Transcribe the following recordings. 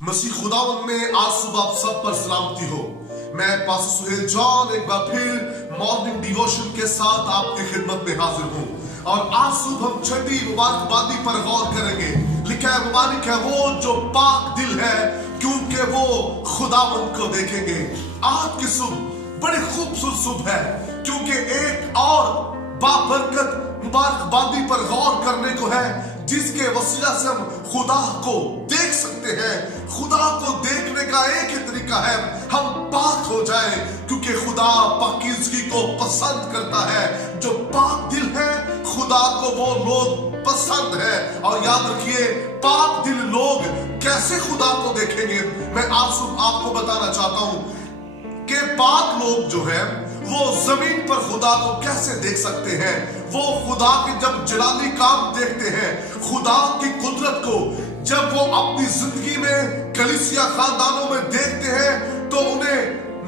मसीह खुदावन में आज सुबह आप सब पर सलामती हो। मैं पास्टर सुहेल जॉन एक बार फिर मॉर्निंग डिवोशन के साथ आपकी खिदमत में हाजिर हूँ और आज सुबह हम छठी मुबारकबादी पर गौर करेंगे। लिखा है मुबारक है वो जो पाक दिल है क्योंकि वो खुदावन को देखेंगे। आज की सुबह बड़ी खूबसूरत सुबह है क्योंकि एक और बाबरकत मुबारकबादी पर गौर करने को है जिसके वसीला से हम खुदा को देख सकते हैं। खुदा को देखने का एक ही तरीका है हम पाक हो जाए क्योंकि खुदा पाकीज़गी को पसंद करता है। जो पाक दिल है खुदा को वो लोग पसंद है। और याद रखिए पाक दिल लोग कैसे खुदा को देखेंगे। मैं आज आपको बताना चाहता हूं कि पाक लोग जो है वो जमीन पर खुदा को कैसे देख सकते हैं। वो खुदा के जब जलाली काम देखते हैं, खुदा की कुदरत को जब वो अपनी जिंदगी में कलीसिया खानदानों में देखते हैं तो उन्हें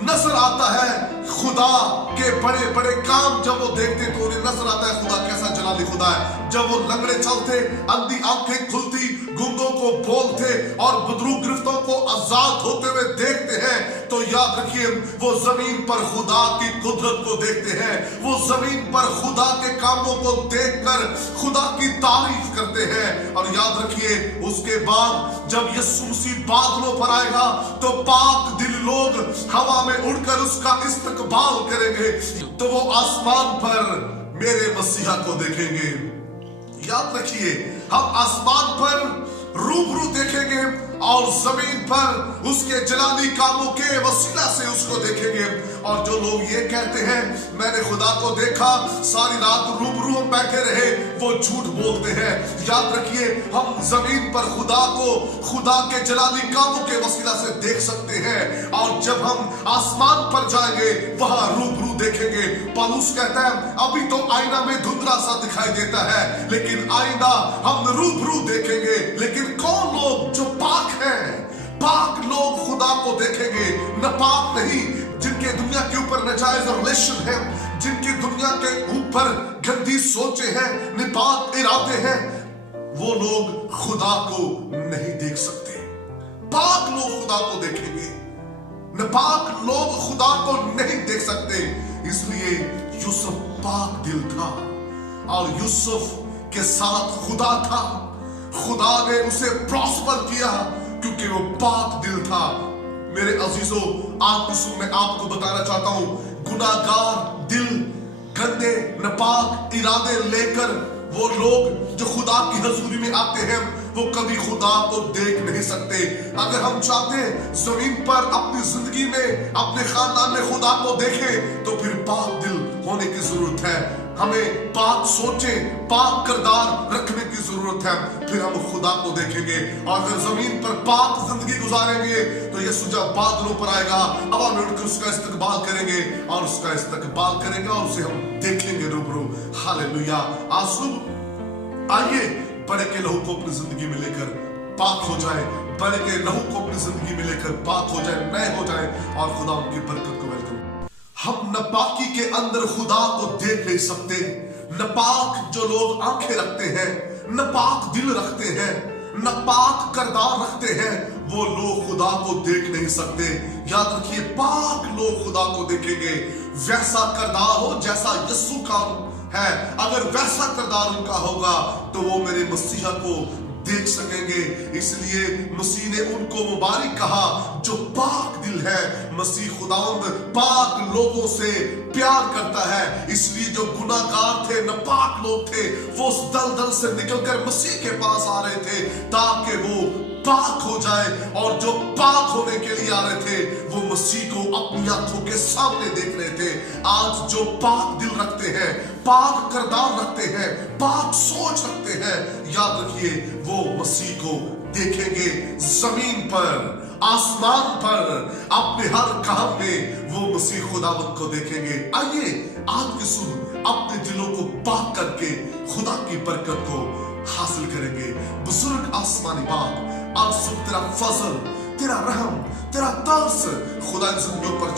नजर आता है खुदा के बड़े बड़े काम। जब वो देखते तो उन्हें नजर आता है खुदा कैसा जलाली खुदा है। जब वो लंगड़े चलते, अंधी आंखें खुलती, गूंगों को बोलते और बदरू गिरफ्तों को आजाद होते हुए देखते हैं तो याद रखिए वो जमीन पर खुदा की कुदरत को देखते हैं। वो जमीन पर खुदा के कामों को देखकर खुदा की तारीफ करते हैं। और याद रखिए उसके बाद जब यीशु मसीह बादलों पर आएगा तो पाक दिल लोग हवा में उड़कर उसका इस्तकबाल करेंगे तो वो आसमान पर मेरे मसीहा को देखेंगे। याद रखिए हम आसमान पर रूबरू देखेंगे और जमीन पर उसके जलाली कामों के वसीला से उसको देखेंगे। और जो लोग ये कहते हैं मैंने खुदा को देखा, सारी रात रूबरू हम बैठे रहे, वो झूठ बोलते हैं। याद रखिए हम जमीन पर खुदा को खुदा के जलाली कामों के वसीला से देख सकते हैं और जब हम आसमान पर जाएंगे वहां रूबरू देखेंगे। पौलुस कहता है अभी तो आईना में धुंधला सा दिखाई देता है लेकिन आईना हम रूबरू देखेंगे। लेकिन कौन लोग जो पाक हैं, पाक लोग खुदा को देखेंगे, नापाक नहीं। जिनके दुनिया के ऊपर नाजायज रिलेशन है, जिनकी दुनिया के ऊपर गंदी सोचे हैं, नापाक इरादे हैं, वो लोग खुदा को नहीं देख सकते। पाक लोग खुदा को देखेंगे, नापाक लोग खुदा को नहीं देख सकते। इसलिए यूसुफ पाक दिल था और यूसुफ के साथ खुदा था। खुदा ने उसे प्रॉस्पर किया क्योंकि वो पाक दिल था। मेरे अजीजों आज मैं आपको बताना चाहता हूं गुनाहगार दिल, गंदे नापाक इरादे लेकर वो लोग जो खुदा की हजूरी में आते हैं वो कभी खुदा को देख नहीं सकते। अगर हम चाहते जमीन पर अपनी जिंदगी में अपने खानदान में खुदा को देखें तो फिर पाक दिल होने की जरूरत है। हमें पाक सोचे, पाक किरदार रखने की जरूरत है, फिर हम खुदा को देखेंगे। और अगर जमीन पर पाक जिंदगी गुजारेंगे तो यीशु जब बादलों पर आएगा हवा में उड़कर उसका इस्तकबाल करेंगे और उसका इस्तकबाल करेंगे और उसे हम देखेंगे रूबरू। हालेलुया। आंसू आइए बड़े के लहू को अपनी जिंदगी में लेकर पाक हो जाए, बड़े के लहू को अपनी जिंदगी में लेकर पाक हो जाए, नए हो जाए और खुदा उनकी बरकत को वेलकम। हम नापाकी के अंदर खुदा को देख नहीं सकते। नापाक जो लोग आंखें रखते हैं, नापाक दिल रखते हैं, नापाक किरदार रखते हैं, वो लोग खुदा को देख नहीं सकते। याद रखिए पाक लोग खुदा को देखेंगे। वैसा किरदार हो जैसा यीशु का है, अगर वैसा किरदार उनका होगा तो वो मेरे मसीहा को देख सकेंगे। इसलिए मसीह ने उनको मुबारक कहा जो पाक दिल है। मसीह खुदावंद पाक लोगों से प्यार करता है। इसलिए जो गुनाहगार थे, नापाक लोग थे, वो उस दलदल से निकलकर मसीह के पास आ रहे थे ताकि वो पाक हो जाए। और जो पाक होने के लिए आ रहे थे वो मसीह को अपनी आंखों के सामने देख रहे थे। आज जो पाक दिल रखते हैं, पाक किरदार रखते हैं, पाक सोच रखते हैं, याद रखिए वो मसीह को देखेंगे जमीन पर, आसमान पर, अपने हर काम में वो मसीह खुदावंद को देखेंगे। आइए आज की सुबह अपने दिलों को पाक करके खुदा की बरकत को हासिल करेंगे। बुजुर्ग आसमानी बाप आज सुबह तेरा फजल, तेरा रहम, तेरा तरस खुदा की जिंदगियों पर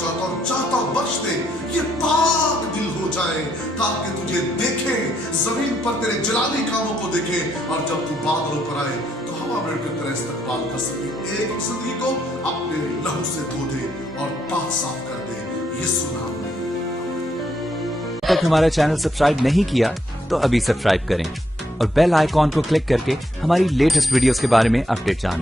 चाहता हूं बख्श दे। ये पाक दिल हो जाए ताकि तुझे देखे, जमीन पर तेरे जलाली कामों को देखे और जब तू बादलों पर आए तो हवा में तेरा इस्तकबाल कर सके। एक जिंदगी कीटाणु से धो दे और पाप साफ कर दे, यीशु नाम में। अब तक हमारा चैनल सब्सक्राइब नहीं किया तो अभी सब्सक्राइब करें और बेल आइकॉन को क्लिक करके हमारी लेटेस्ट वीडियोस के बारे में अपडेट जानें।